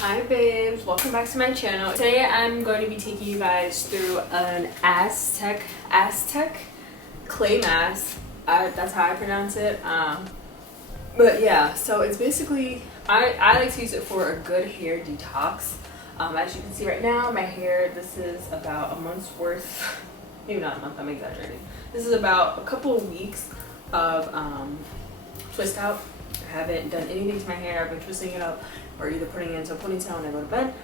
Hi babes, welcome back to my channel. Today I'm going to be taking you guys through an Aztec Clay Mask. That's how I pronounce it. But yeah, so it's basically, I like to use it for a good hair detox. As you can see right now, my hair, this is about a month's worth, maybe not a month, I'm exaggerating. This is about a couple of weeks of twist out. I haven't done anything to my hair. I've been twisting it up or either putting it into a ponytail when I go to bed.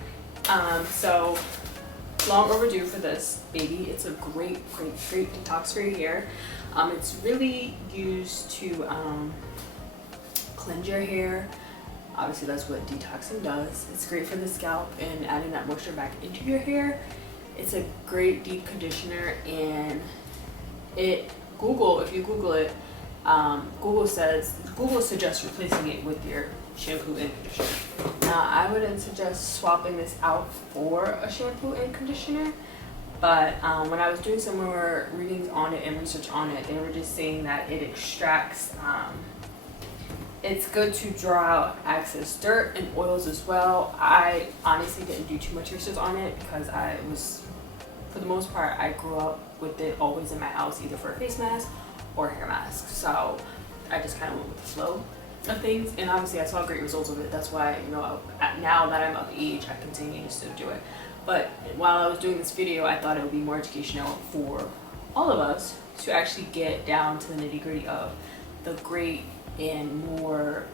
So long overdue for this baby. It's a great detox for your hair. It's really used to cleanse your hair. Obviously that's what detoxing does. It's great for the scalp and adding that moisture back into your hair. It's a great deep conditioner, and if you Google it, Google suggests replacing it with your shampoo and conditioner. Now, I wouldn't suggest swapping this out for a shampoo and conditioner, but when I was doing some more readings on it and research on it, they were just saying that it extracts, it's good to draw out excess dirt and oils as well. I honestly didn't do too much research on it because for the most part, I grew up with it always in my house, either for a face mask or hair mask. So I just kind of went with the flow of things, and obviously I saw great results of it. That's why, you know, now that I'm of age, I continue to still do it. But while I was doing this video, I thought it would be more educational for all of us to actually get down to the nitty-gritty of the great and more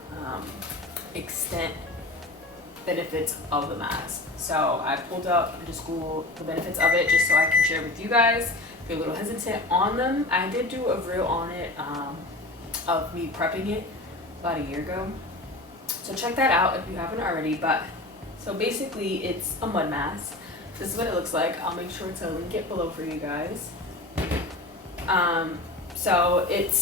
extent benefits of the mask. So I pulled up and just Googled the benefits of it just so I can share with you guys. If you're a little hesitant on them, I did do a reel on it of me prepping it about a year ago, so check that out if you haven't already. But so basically it's a mud mask. This is what it looks like. I'll make sure to link it below for you guys. So it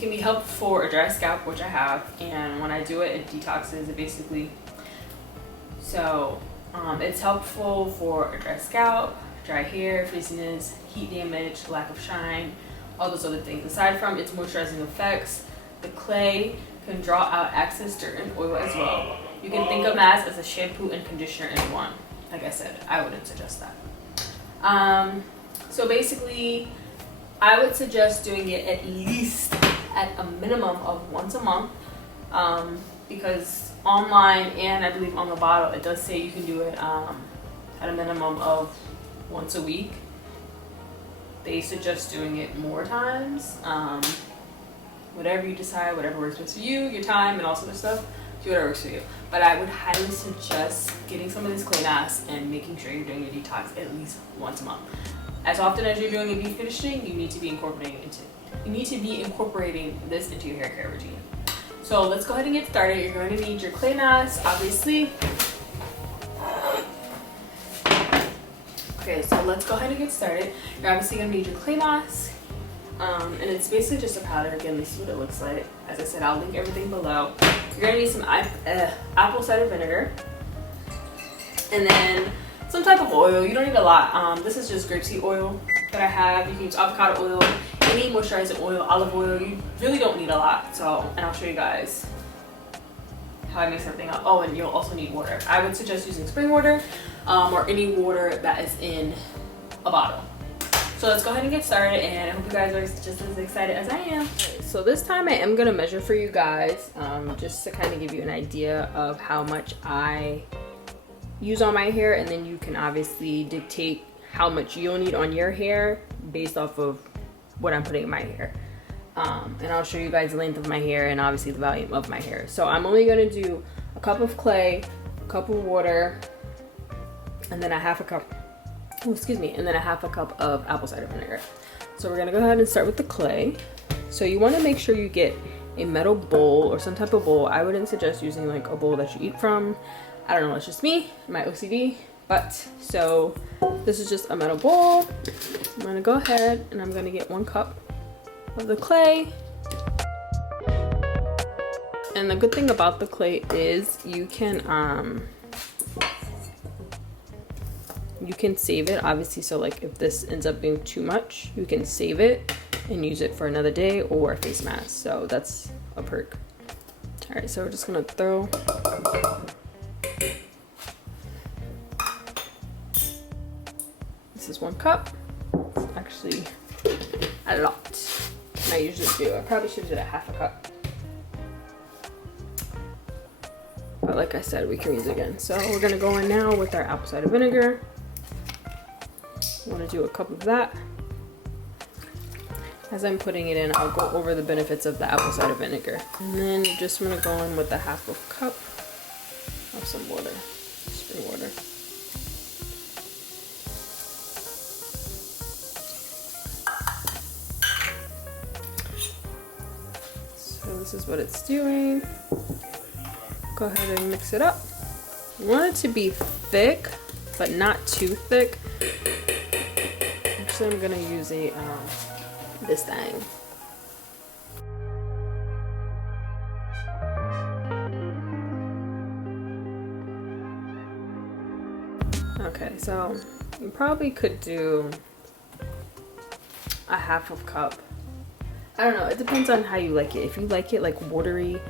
can be helpful for a dry scalp, which I have, and when I do it, it detoxes it basically. So it's helpful for a dry scalp, dry hair, frizziness, heat damage, lack of shine, all those other things. Aside from its moisturizing effects, the clay can draw out excess dirt and oil as well. You can think of mask as a shampoo and conditioner in one. Like I said, I wouldn't suggest that. So basically, I would suggest doing it at least at a minimum of once a month, because online and I believe on the bottle it does say you can do it at a minimum of once a week. They suggest doing it more times. Whatever you decide, whatever works best for you, your time and all sort of stuff, do whatever works for you. But I would highly suggest getting some of this clay mask and making sure you're doing your detox at least once a month. As often as you're doing a deep conditioning, you need to be incorporating this into your hair care routine. So let's go ahead and get started. You're going to need your clay mask, obviously. Okay, so let's go ahead and get started. You're obviously going to need your clay mask, and it's basically just a powder. Again, this is what it looks like. As I said, I'll link everything below. You're going to need some apple cider vinegar, and then some type of oil. You don't need a lot. This is just grapeseed oil that I have. You can use avocado oil, any moisturizing oil, olive oil. You really don't need a lot. So, and I'll show you guys how I mix everything up. Oh, and you'll also need water. I would suggest using spring water or any water that is in a bottle. So let's go ahead and get started, and I hope you guys are just as excited as I am. So this time I am gonna measure for you guys, just to kind of give you an idea of how much I use on my hair, and then you can obviously dictate how much you'll need on your hair based off of what I'm putting in my hair. And I'll show you guys the length of my hair and obviously the volume of my hair. So I'm only going to do a cup of clay, a cup of water, and then a half a cup of apple cider vinegar. So we're going to go ahead and start with the clay. So you want to make sure you get a metal bowl or some type of bowl. I wouldn't suggest using like a bowl that you eat from. I don't know, it's just me, my OCD. But so this is just a metal bowl. I'm going to go ahead and I'm going to get 1 cup of the clay. And the good thing about the clay is you can save it, obviously. So like if this ends up being too much, you can save it and use it for another day or a face mask. So that's a perk. Alright, so we're just gonna throw this is 1 cup. It's actually a lot. I usually do. I probably should do a half a cup. But like I said, we can use it again. So we're gonna go in now with our apple cider vinegar. I want to do a cup of that. As I'm putting it in, I'll go over the benefits of the apple cider vinegar. And then you just want to go in with a half a cup of some water, spring water. So this is what it's doing. Go ahead and mix it up. You want it to be thick, but not too thick. Actually, I'm gonna use a this thing. Okay, so you probably could do a half of cup. I don't know, it depends on how you like it. If you like it like watery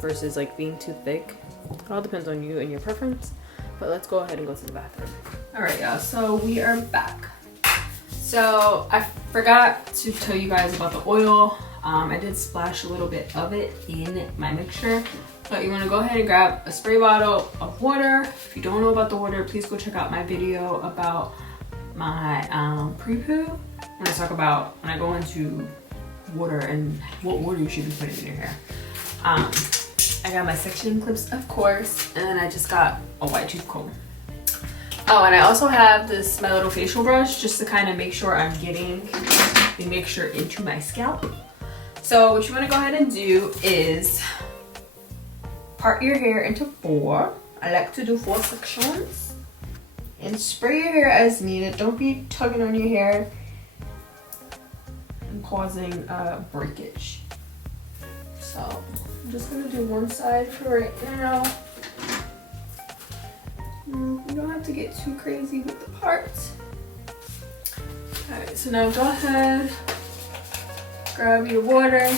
versus like being too thick, it all depends on you and your preference. But let's go ahead and go to the bathroom. All right, y'all, so we are back. So I forgot to tell you guys about the oil. I did splash a little bit of it in my mixture, but you want to go ahead and grab a spray bottle of water. If you don't know about the water, please go check out my video about my pre-poo, when I talk about when I go into water and what water you should be putting in your hair. I got my section clips, of course, and then I just got a white tooth comb. Oh, and I also have this, my little facial brush, just to kind of make sure I'm getting the mixture into my scalp. So what you want to go ahead and do is part your hair into 4. I like to do 4 sections. And spray your hair as needed. Don't be tugging on your hair and causing breakage. So I'm just going to do one side for right now. You don't have to get too crazy with the parts. Alright, so now go ahead, grab your water.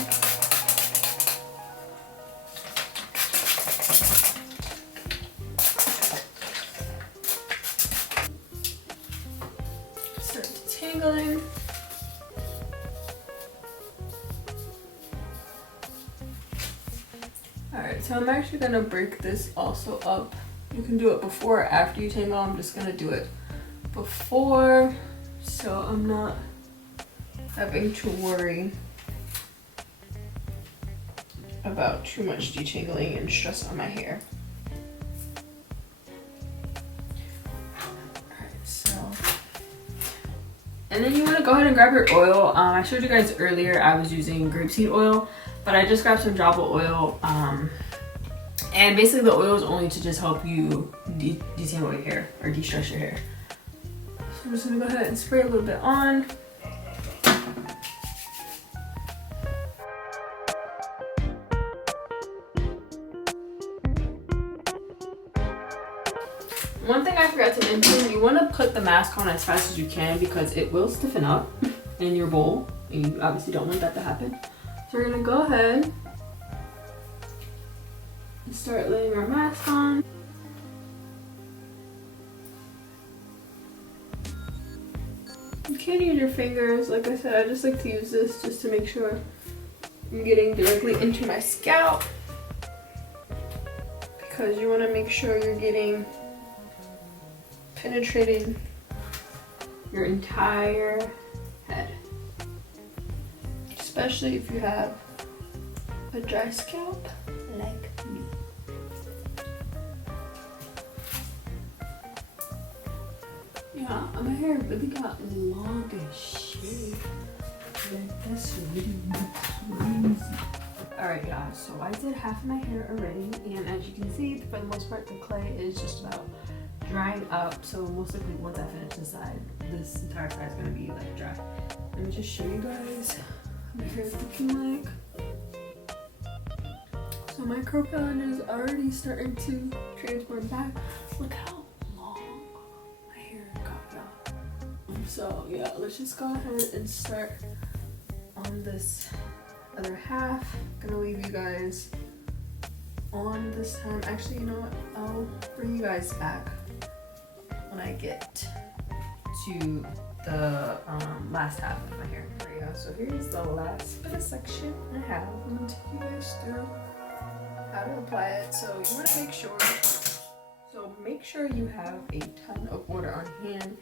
Start detangling. Alright, so I'm actually gonna break this also up. You can do it before or after you tangle. I'm just gonna do it before, so I'm not having to worry about too much detangling and stress on my hair. Alright, so, and then you want to go ahead and grab your oil. I showed you guys earlier I was using grapeseed oil, but I just grabbed some jojoba oil. And basically the oil is only to just help you detangle your hair or de-stress your hair. So I'm just gonna go ahead and spray a little bit on. One thing I forgot to mention, you want to put the mask on as fast as you can because it will stiffen up in your bowl, and you obviously don't want that to happen. So we're gonna go ahead and start laying our mask on. You can use your fingers. Like I said, I just like to use this just to make sure I'm getting directly into my scalp, because you want to make sure you're getting penetrating your entire head, especially if you have a dry scalp like me. Yeah, my hair really got long as shit. Like, that's really crazy. Alright guys, so I did half of my hair already, and as you can see, for the most part the clay is just about drying up. So most likely once I finish this side, this entire side is going to be like dry. Let me just show you guys what my hair is looking like. So my curl pattern is already starting to transform back. Look how long my hair got out. So yeah, let's just go ahead and start on this other half. I'm gonna leave you guys on this time. Actually, you know what? I'll bring you guys back when I get to the last half of my hair. There you go. So here's the last bit of section I have. I'm gonna take you guys through how to apply it. So you want to make sure you have a ton of water on hand,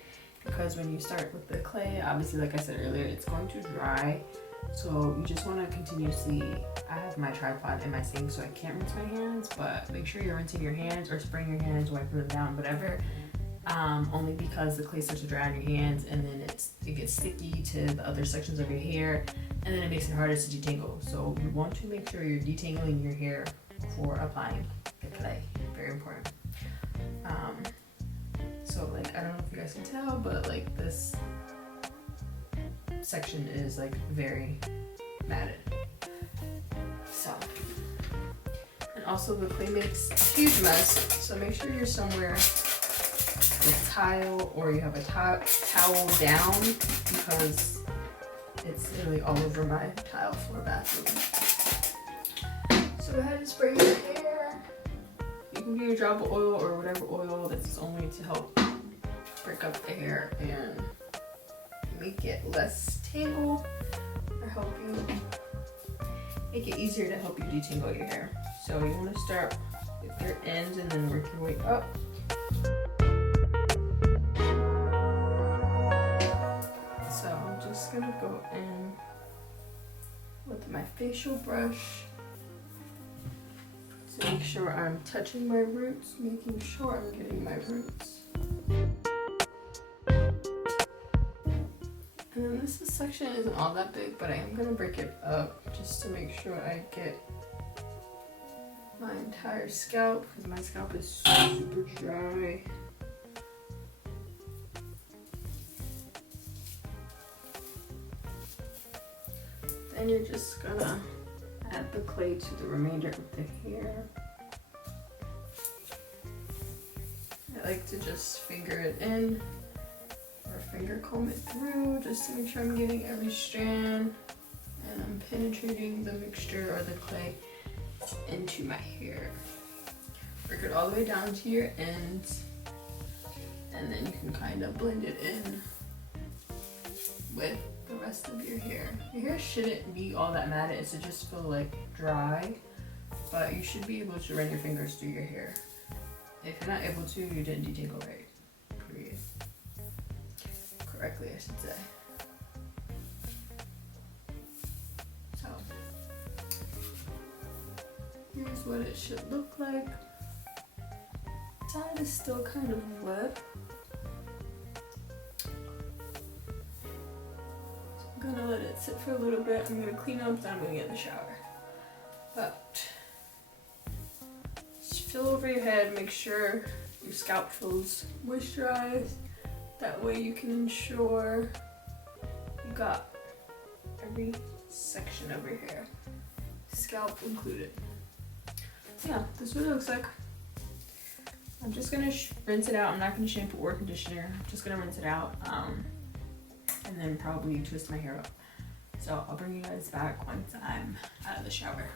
because when you start with the clay, obviously, like I said earlier, it's going to dry. So you just want to continuously, I have my tripod in my sink so I can't rinse my hands, but make sure you're rinsing your hands or spraying your hands, wiping them down, whatever. Only because the clay starts to dry on your hands, and then it gets sticky to the other sections of your hair, and then it makes it harder to detangle. So you want to make sure you're detangling your hair before applying the clay. Very important. So like, I don't know if you guys can tell, but like this section is like very matted. So, and also the clay makes a huge mess, so make sure you're somewhere with tile, or you have a towel down, because it's literally all over my tile floor bathroom. So go ahead and spray your hair. You can do your drop of oil or whatever oil that's only to help break up the hair and make it less tangled, or help you make it easier to help you detangle your hair. So you want to start with your ends and then work your way up. So I'm just gonna go in with my facial brush to make sure I'm touching my roots, making sure I'm getting my roots. And then this section isn't all that big, but I am gonna break it up just to make sure I get my entire scalp, because my scalp is super dry. Then you're just gonna add the clay to the remainder of the hair. I like to just finger it in, or finger comb it through, just to make sure I'm getting every strand and I'm penetrating the mixture or the clay into my hair. Work it all the way down to your ends, and then you can kind of blend it in with the rest of your hair. Your hair shouldn't be all that matted, it should just feel like dry, but you should be able to run your fingers through your hair. If you're not able to, you didn't detangle right. Period. Correctly, I should say. So here's what it should look like. Side is still kind of wet. I'm gonna let it sit for a little bit. I'm gonna clean up, then I'm gonna get in the shower. But just fill over your head, make sure your scalp feels moisturized. That way you can ensure you got every section of your hair, scalp included. So yeah, this is what it looks like. I'm just gonna rinse it out. I'm not gonna shampoo or conditioner. I'm just gonna rinse it out. And then probably twist my hair up. So I'll bring you guys back once I'm out of the shower.